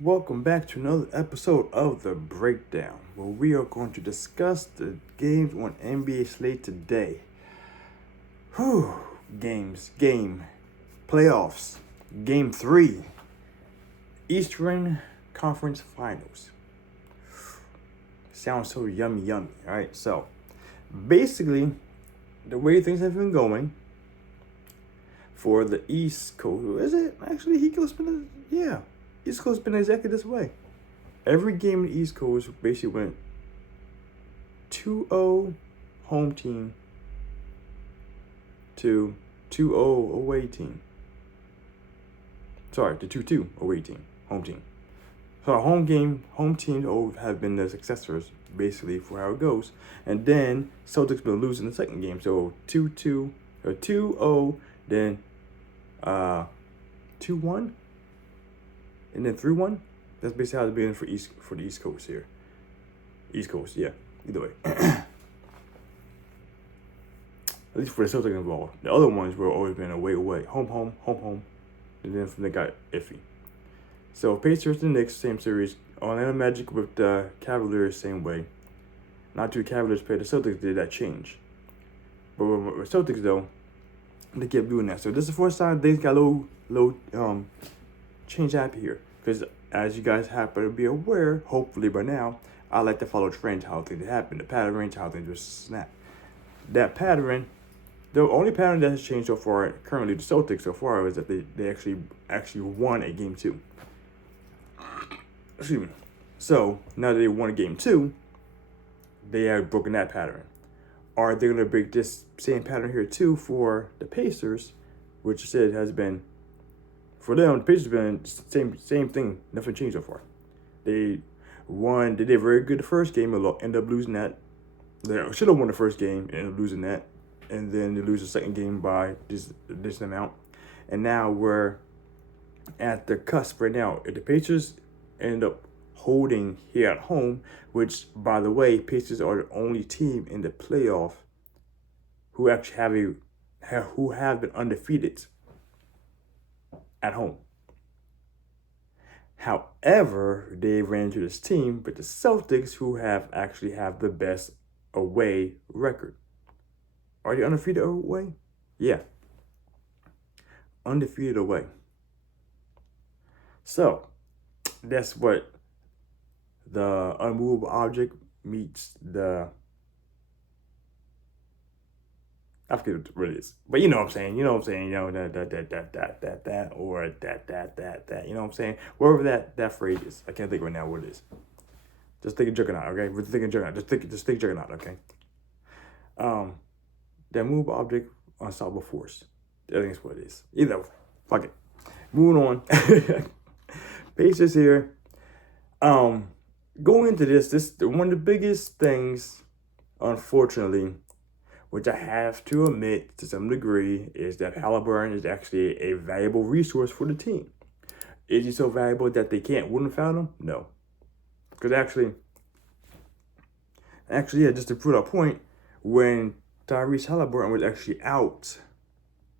Welcome back to another episode of The Breakdown, where we are going to discuss the games on NBA slate today. Whew, playoffs, game 3, Eastern Conference Finals. Sounds so yummy, alright? So, basically, the way things have been going for the East Coast, is it? Actually, East Coast been exactly this way. Every game in the East Coast basically went 2-0 home team to 2-0 away team. Sorry, to 2-2 away team, home team. So our home teams have been the successors, basically, for how it goes. And then Celtics been losing the second game. So 2-2, or 2-0, then 2-1, and then 3-1. That's basically how it's been for the East Coast here. East Coast, yeah. Either way. At least for the Celtics involved. The other ones were always been away, home, and then from there got iffy. So Pacers and Knicks, same series. Orlando Magic with the Cavaliers, same way. Not too Cavaliers played, the Celtics did that change. But with Celtics though, they kept doing that. So this is the first time things got a little change happen here. Because as you guys happen to be aware, hopefully by now, I like to follow trends, how things happen, the patterns, how things just snap. That pattern, the only pattern that has changed so far, currently the Celtics so far, is that they actually won a game 2. Excuse me. So now that they won a game 2, they have broken that pattern. Are they going to break this same pattern here too for the Pacers, which I said has been, for them, the Pacers have been same thing. Nothing changed so far. They did very good the first game, ended up losing that. They should have won the first game, ended up losing that. And then they lose the second game by this amount. And now we're at the cusp right now. If the Pacers end up holding here at home, which, by the way, Pacers are the only team in the playoff who actually have been undefeated at home. However, they ran into this team with the Celtics, who have the best away record. Are they undefeated away? Yeah. Undefeated away. So, that's what the unmovable object meets the, I forget what it is, but you know what I'm saying, that, or that, you know what I'm saying, wherever that phrase is, I can't think right now what it is. Just think of Juggernaut, okay? We're thinking Juggernaut, just think Juggernaut, okay? That movable object, unstoppable force. I think that's what it is. Either way, fuck it. Moving on. Pacers here. Going into this one of the biggest things, unfortunately, which I have to admit to some degree, is that Halliburton is actually a valuable resource for the team. Is he so valuable that they can't win without him? No. Because actually, yeah, just to prove our point, when Tyrese Halliburton was actually out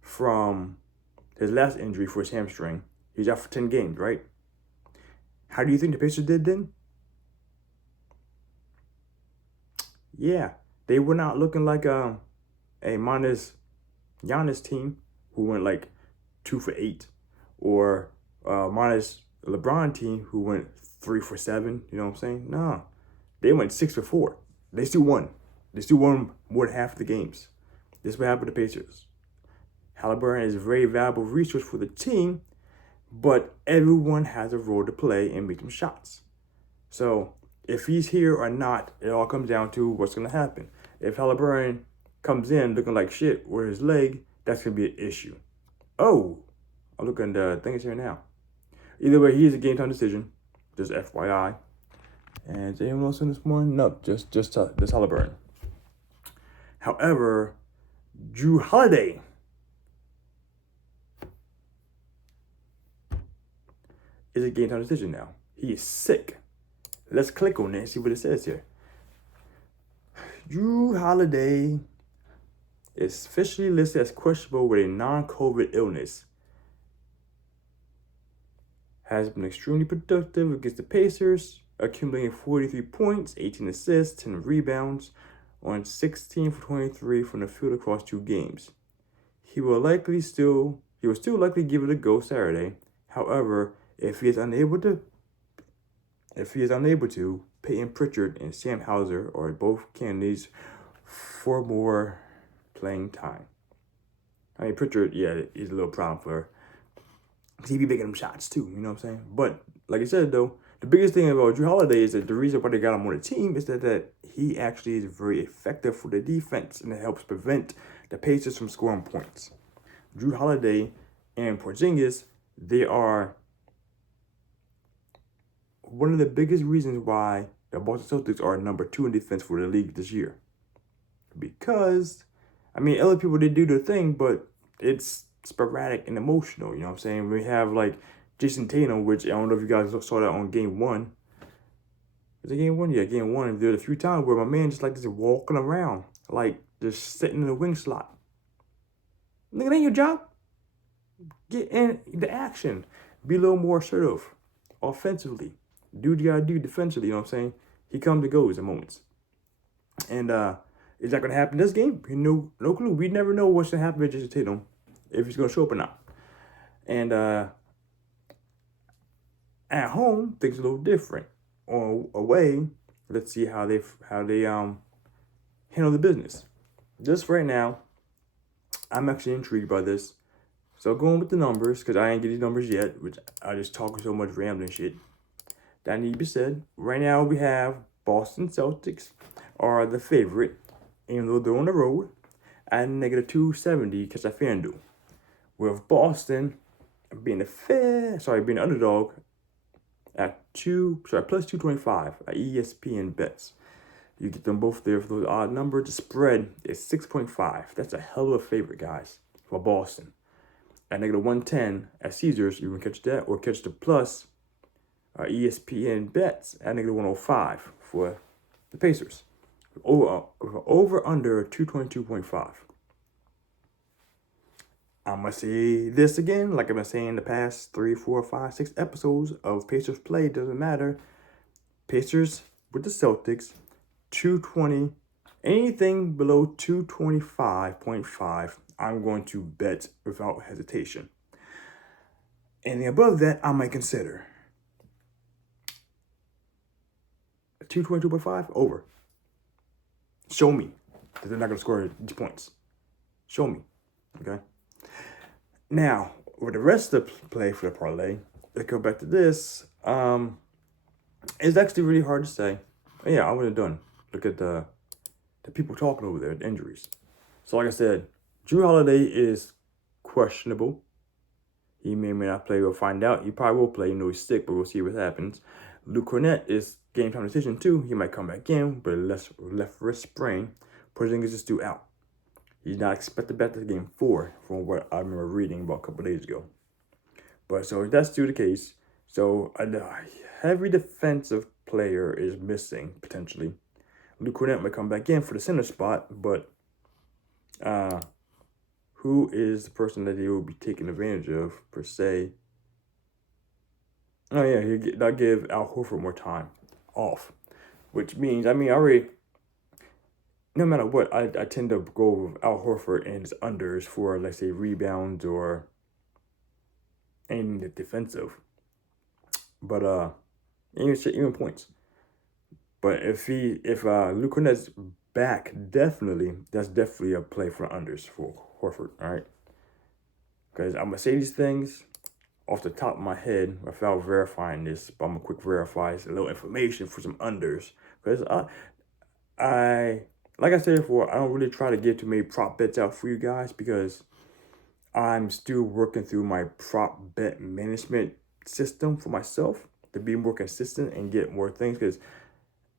from his last injury for his hamstring, he's out for 10 games, right? How do you think the Pacers did then? Yeah, they were not looking like a minus Giannis team who went like 2 for 8, or minus LeBron team who went 3 for 7. You know what I'm saying? No, they went 6 for 4. They still won. They still won more than half of the games. This is what happened to the Pacers. Halliburton is a very valuable resource for the team, but everyone has a role to play and make some shots. So if he's here or not, it all comes down to what's going to happen. If Halliburton comes in looking like shit with his leg, that's going to be an issue. Oh, I'm looking at the things here now. Either way, he's a game time decision. Just FYI. And is anyone else in this morning? No, just Halliburton. However, Jrue Holiday is a game time decision now. He is sick. Let's click on it and see what it says here. Jrue Holiday is officially listed as questionable with a non-COVID illness. has been extremely productive against the Pacers, accumulating 43 points, 18 assists, 10 rebounds, on 16 for 23 from the field across 2 games. He will still likely give it a go Saturday. However, if he is unable to, Peyton Pritchard and Sam Hauser are both candidates for more playing time. I mean, Pritchard, yeah, he's a little problem for her. Because he be making them shots too, you know what I'm saying? But, like I said, though, the biggest thing about Drew Holiday is that the reason why they got him on the team is that he actually is very effective for the defense, and it helps prevent the Pacers from scoring points. Drew Holiday and Porzingis, they are one of the biggest reasons why the Boston Celtics are number 2 in defense for the league this year. Because, I mean, other people, they do their thing, but it's sporadic and emotional, you know what I'm saying? We have, like, Jason Tatum, which I don't know if you guys saw that on Game 1. Was it Game 1? Yeah, Game 1. There's a few times where my man just, like, just walking around, like, just sitting in the wing slot. Nigga, that ain't your job. Get in the action. Be a little more assertive offensively. Do what you gotta do defensively, you know what I'm saying? He comes and goes in moments. And is that gonna happen this game? No clue. We never know what's gonna happen with Jason Tatum, if he's gonna show up or not. And at home, things are a little different. On away, let's see how they handle the business. Just right now, I'm actually intrigued by this. So going with the numbers, because I ain't get these numbers yet, which I just talk so much rambling shit. That need to be said. Right now we have Boston Celtics are the favorite, even though they're on the road, at negative 270 because I FanDuel. With Boston being the underdog at plus 225 at ESPN bets. You get them both there for those odd numbers. The spread is 6.5. That's a hell of a favorite, guys, for Boston. At negative 110 at Caesars, you can catch that, or catch the plus ESPN bets at negative 105 for the Pacers. Over under 222.5. I'm going to say this again, like I've been saying the past 3, 4, 5, 6 episodes of Pacers play. Doesn't matter. Pacers with the Celtics, 220. Anything below 225.5, I'm going to bet without hesitation. Anything above that, I might consider. 222.5, over. Show me that they're not going to score points. Show me, okay? Now, with the rest of the play for the parlay, let's go back to this. It's actually really hard to say. Yeah, I would have done. Look at the people talking over there, the injuries. So like I said, Drew Holiday is questionable. He may or may not play. We'll find out. He probably will play. You know he's sick, but we'll see what happens. Luke Cornett is game time decision too. He might come back in, but left wrist sprain. Porzingis is still out. He's not expected back to game 4, from what I remember reading about a couple days ago. But so if that's still the case, so a heavy defensive player is missing potentially. Luke Cornett might come back in for the center spot, but who is the person that he will be taking advantage of per se? Oh yeah, they'll give Al Horford more time off, which means, I mean, no matter what, I tend to go with Al Horford and his unders for, let's say, rebounds or anything defensive. But even points. But if Luke Cornett's back, that's definitely a play for unders for Horford, all right? Because I'm going to say these things off the top of my head without verifying this, but I'm going to quick verify a little information for some unders. Because like I said before, I don't really try to get too many prop bets out for you guys because I'm still working through my prop bet management system for myself to be more consistent and get more things, because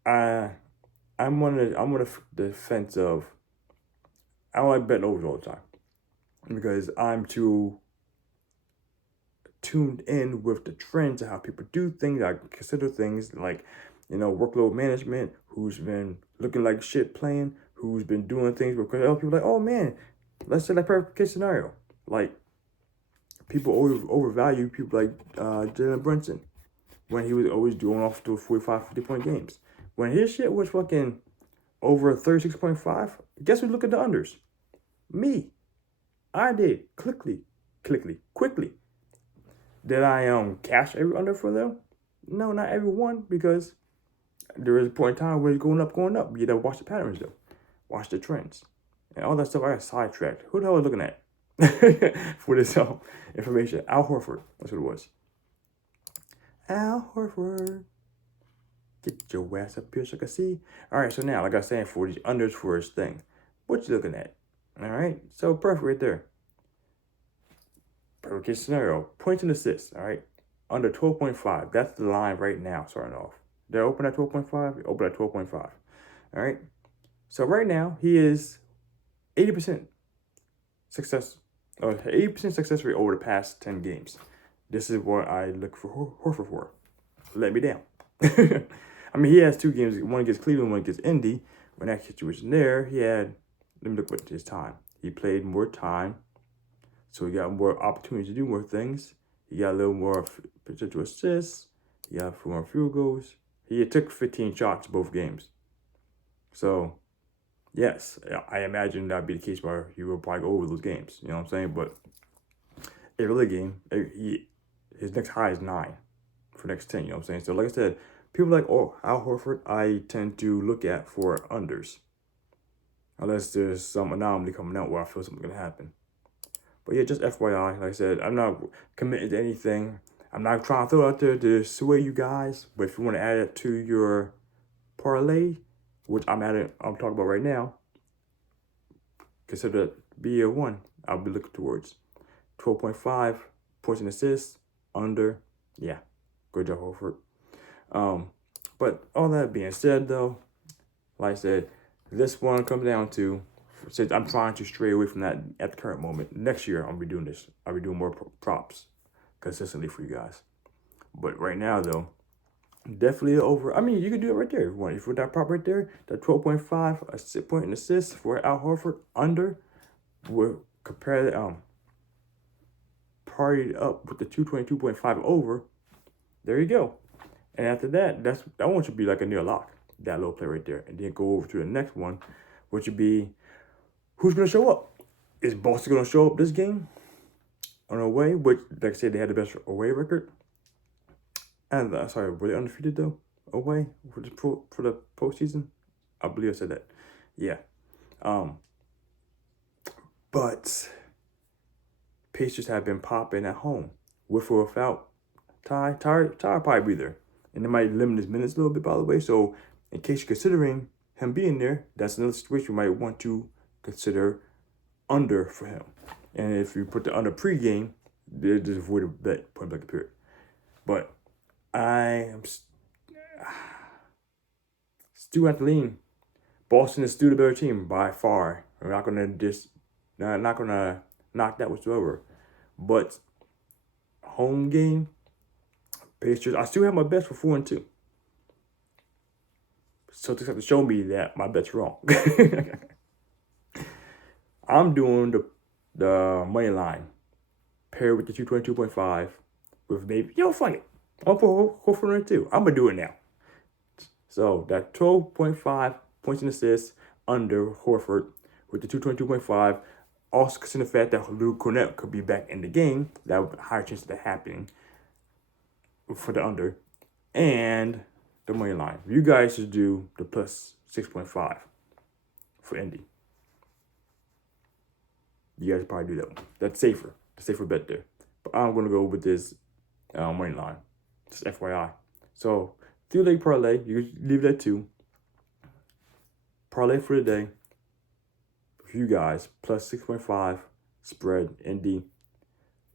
I'm on the defense of, I don't like betting overs all the time because I'm too tuned in with the trends of how people do things. I consider things like, workload management, who's been looking like shit playing, who's been doing things because other people are like, oh man, let's say that perfect case scenario. Like people overvalue people like Jalen Brunson when he was always doing off to 45, 50-point games. When his shit was fucking over 36.5, guess who look at the unders? Me. I did. Quickly. Did I cash every under for them? No, not every one, because there is a point in time where it's going up. You gotta watch the patterns though. Watch the trends. And all that stuff I got sidetracked. Who the hell was looking at? For this information. Al Horford. That's what it was. Al Horford. Get your ass up here so I can see. Alright, so now, like I was saying, for these unders for his thing. What you looking at? Alright, so perfect right there. Perfect case scenario. Points and assists, alright? Under 12.5. That's the line right now, starting off. They're open at 12.5. Open at 12.5. Alright? So right now, he is 80% success. 80% success rate over the past 10 games. This is what I look for Horford for. Let me down. I mean, he has 2 games. One against Cleveland, one against Indy. When that situation there, he had, let me look at his time. He played more time. So he got more opportunities to do more things. He got a little more potential assists. He got 4 more field goals. He took 15 shots both games. So, yes, I imagine that'd be the case where he will probably go over those games. You know what I'm saying? But every other game, his next high is 9 for next 10. You know what I'm saying? So, like I said, people like, Al Horford, I tend to look at for unders. Unless there's some anomaly coming out where I feel something's going to happen. But yeah, just FYI, like I said, I'm not committed to anything. I'm not trying to throw it out there to sway you guys. But if you want to add it to your parlay, which I'm talking about right now, consider it be a 1. I'll be looking towards 12.5 points and assists, under. Yeah, good job, Horford. But all that being said, though, like I said, this one comes down to, since I'm trying to stray away from that at the current moment. Next year, I'll be doing this. I'll be doing more props consistently for you guys. But right now, though, definitely over. I mean, you can do it right there if you want. If you put that prop right there, that 12.5 point and assist for Al Horford under, we'll compare the partied up with the 222.5 over. There you go. And after that, that one should be like a near lock. That little play right there, and then go over to the next one, which would be, who's going to show up? Is Boston going to show up this game on away? Which, like I said, they had the best away record. And sorry, were they undefeated though? Away for the postseason? I believe I said that. Yeah. But Pacers have been popping at home, with or without Ty. Ty probably be there, and they might limit his minutes a little bit, by the way. So, in case you're considering him being there, that's another situation you might want to consider under for him. And if you put the under pregame, they just avoid a bet, point blank period. But I am still have to lean. Boston is still the better team by far. I'm not gonna knock that whatsoever. But home game, Pacers, I still have my bets for 4-2. Celtics have to show me that my bet's wrong. I'm doing the money line paired with the 222.5 with maybe, fuck it. I'm for Horford too. I'm gonna do it now. So that 12.5 points and assists under Horford with the 222.5. Also consider the fact that Luke Cornett could be back in the game. That would be a higher chance of that happening for the under. And the money line. You guys should do the plus 6.5 for Indy. You guys probably do that one. That's safer. The safer bet there. But I'm going to go with this money line. Just FYI. So, 3-leg parlay. You leave that 2. Parlay for the day. For you guys. Plus 6.5 spread Indy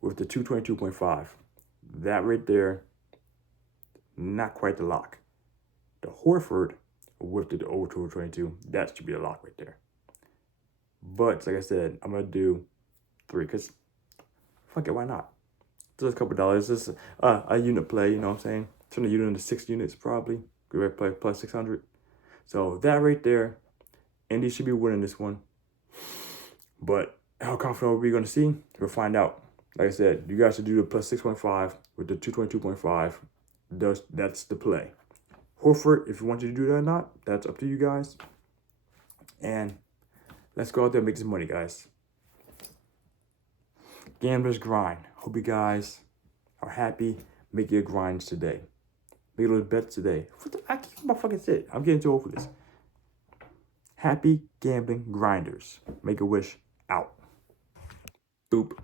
with the 222.5. That right there. Not quite the lock. The Horford with the over 222. That should be a lock right there. But, like I said, I'm going to do 3 because, fuck it, why not? Just a couple dollars. Just a unit play, you know what I'm saying? Turn the unit into 6 units probably. Good play plus 600. So, that right there, Indy should be winning this one. But how confident are we going to see? We'll find out Like I said, you guys should do the plus 6.5 with the 222.5. That's the play. Horford, if you want to do that or not, that's up to you guys. And let's go out there and make this money, guys. Gamblers grind. Hope you guys are happy. Make your grinds today. Make a little bets today. I can't my fucking shit. I'm getting too old for this. Happy gambling grinders. Make a wish out. Boop.